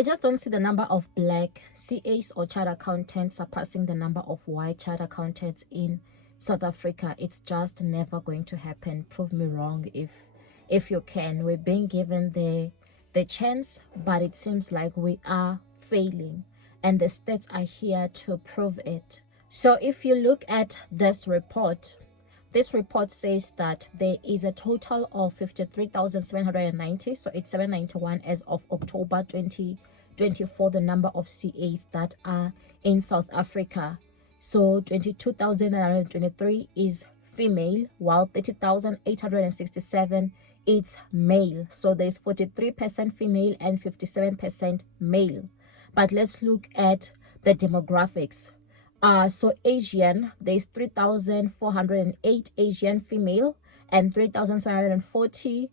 I just don't see the number of black CAs or chartered accountants surpassing the number of white chartered accountants in South Africa. It's just never going to happen. Prove me wrong if you can. We're being given the chance, but it seems like we are failing, and the stats are here to prove it. So if you look at this report says that there is a total of 53,790, so it's 791 as of October 2024, the number of CAs that are in South Africa. So 22,923 is female, while 30,867 is male. So there's 43% female and 57% male. But let's look at the demographics. So Asian, there's 3,408 Asian female and 3,740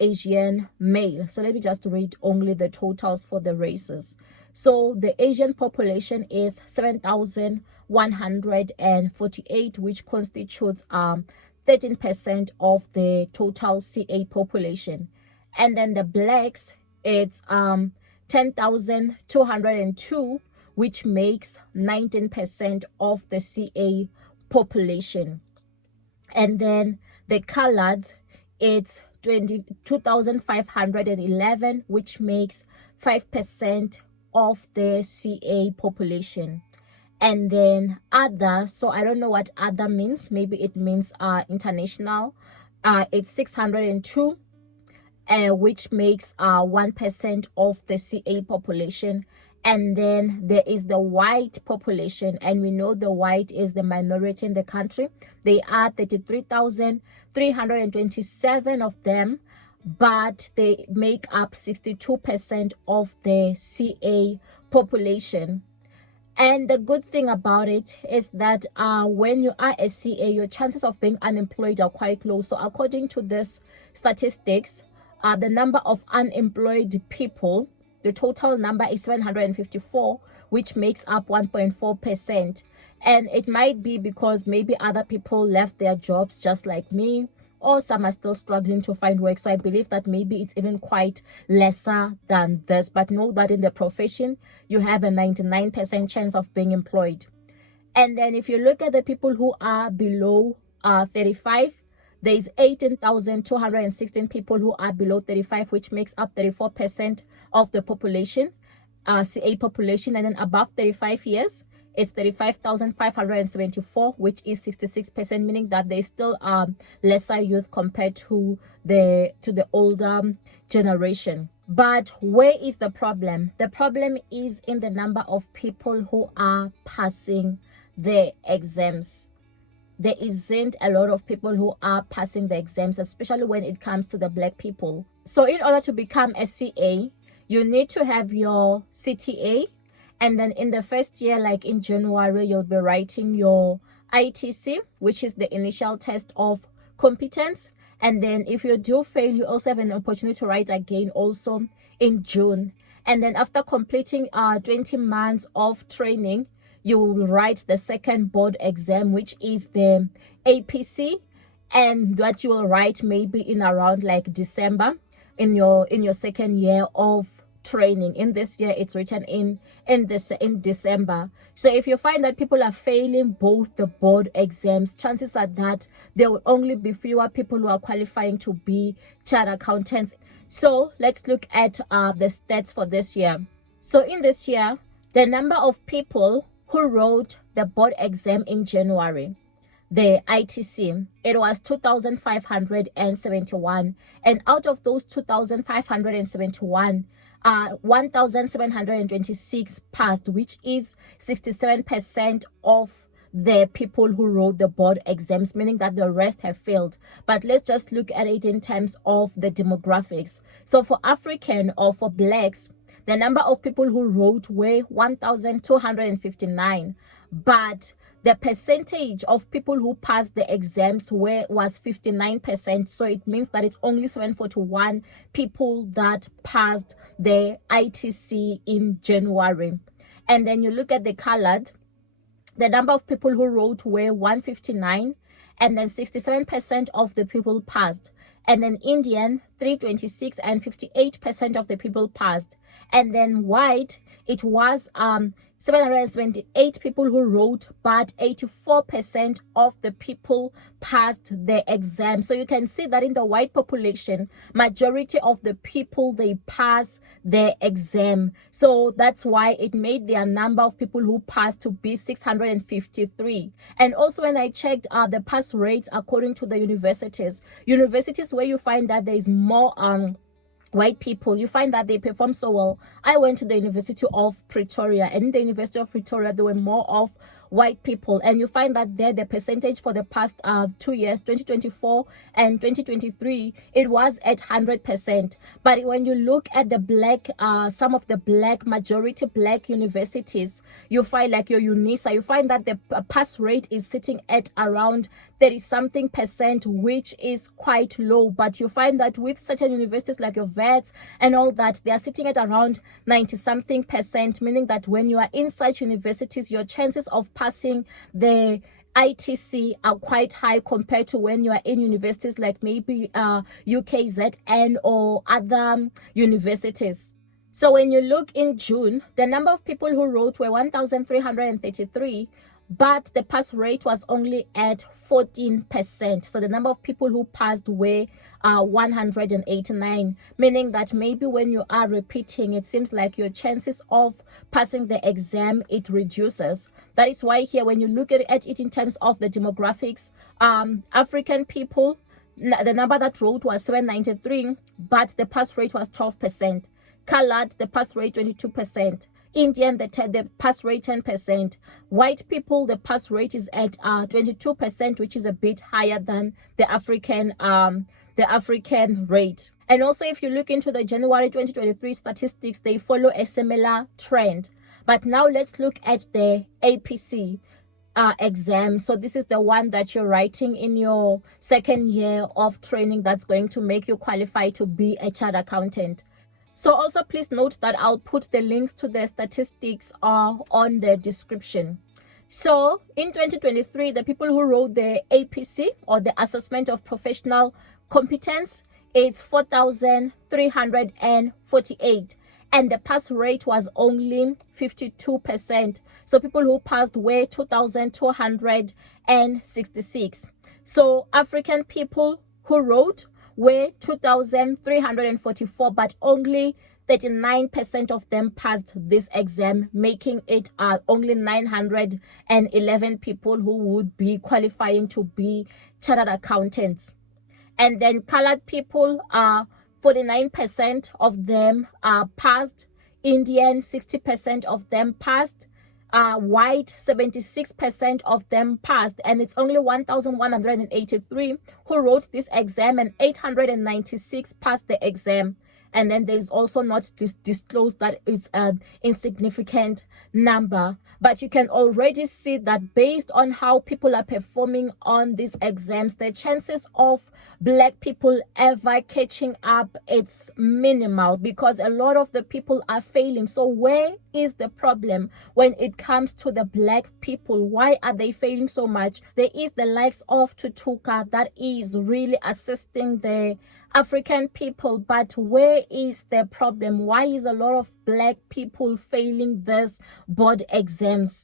Asian male. So let me just read only the totals for the races. So the Asian population is 7,148, which constitutes 13% of the total CA population. And then the blacks, it's 10,202, which makes 19% of the CA population. And then the colored, it's 22,511, which makes 5% of the CA population. And then other, so I don't know what other means. Maybe it means international. It's 602, which makes 1% of the CA population. And then there is the white population, and we know the white is the minority in the country. They are 33,327 of them, but they make up 62% of the CA population. And the good thing about it is that when you are a CA, your chances of being unemployed are quite low. So according to this statistics, the number of unemployed people, the total number is 754, which makes up 1.4%. And it might be because maybe other people left their jobs just like me, or some are still struggling to find work. So I believe that maybe it's even quite lesser than this. But know that in the profession, you have a 99% chance of being employed. And then if you look at the people who are below 35, there's 18,216 people who are below 35, which makes up 34% of the population, CA population. And then above 35 years, it's 35,574, which is 66%, meaning that they still are lesser youth compared to the older generation. But where is the problem? The problem is in the number of people who are passing the exams. There isn't a lot of people who are passing the exams, especially when it comes to the black people. So in order to become a CA, you need to have your CTA. And then in the first year, like in January, you'll be writing your ITC, which is the initial test of competence. And then if you do fail, you also have an opportunity to write again also in June. And then after completing 20 months of training, you will write the second board exam, which is the APC, and that you will write maybe in around like December in your second year of training. In this year, it's written in December. So if you find that people are failing both the board exams, chances are that there will only be fewer people who are qualifying to be chartered accountants. So let's look at the stats for this year. So in this year, the number of people who wrote the board exam in January, the ITC, it was 2,571. And out of those 2,571, 1,726 passed, which is 67% of the people who wrote the board exams, meaning that the rest have failed. But let's just look at it in terms of the demographics. So for African or for blacks, the number of people who wrote were 1,259, but the percentage of people who passed the exams was 59%. So it means that it's only 741 people that passed the ITC in January. And then you look at the colored, the number of people who wrote were 159, and then 67% of the people passed. and then Indian 326, and 58% of the people passed. And then white, it was 778 people who wrote, but 84% of the people passed the exam. So you can see that in the white population, majority of the people, they pass the exam. So that's why it made their number of people who passed to be 653. And also when I checked the pass rates according to the universities where you find that there is more white people, you find that they perform so well. I went to the University of Pretoria, and in the University of Pretoria there were more of white people, and you find that there the percentage for the past 2 years, 2024 and 2023, it was at 100%. But when you look at the black some of the majority black universities, you find like your UNISA, you find that the pass rate is sitting at around 30 something percent, which is quite low. But you find that with certain universities like your VETS and all that, they are sitting at around 90 something percent, meaning that when you are in such universities, your chances of passing the ITC are quite high compared to when you are in universities like maybe UKZN or other universities. So when you look in June, the number of people who wrote were 1,333, but the pass rate was only at 14%. So the number of people who passed were 189, meaning that maybe when you are repeating, it seems like your chances of passing the exam, it reduces. That is why here, when you look at it in terms of the demographics, African people, the number that wrote was 793, but the pass rate was 12%. Colored, the pass rate 22%. Indian, the pass rate 10%. White people, the pass rate is at 22%, which is a bit higher than the African rate. And also, if you look into the January 2023 statistics, they follow a similar trend. But now let's look at the APC exam. So this is the one that you're writing in your second year of training that's going to make you qualify to be a chartered accountant. So also please note that I'll put the links to the statistics on the description. So in 2023, the people who wrote the APC, or the Assessment of Professional Competence, it's 4,348. And the pass rate was only 52%. So people who passed were 2,266. So African people who wrote were 2,344, but only 39% of them passed this exam, making it only 911 people who would be qualifying to be chartered accountants. And then colored people, 49% of them passed. Indian, 60% of them passed. White, 76% of them passed, and it's only 1,183 who wrote this exam, and 896 passed the exam. And then there's also not disclosed that it's an insignificant number. But you can already see that based on how people are performing on these exams, the chances of black people ever catching up, it's minimal, because a lot of the people are failing. So where is the problem when it comes to the black people? Why are they failing so much? There is the likes of Tutuka that is really assisting the African people, but where is the problem? Why is a lot of black people failing this board exams?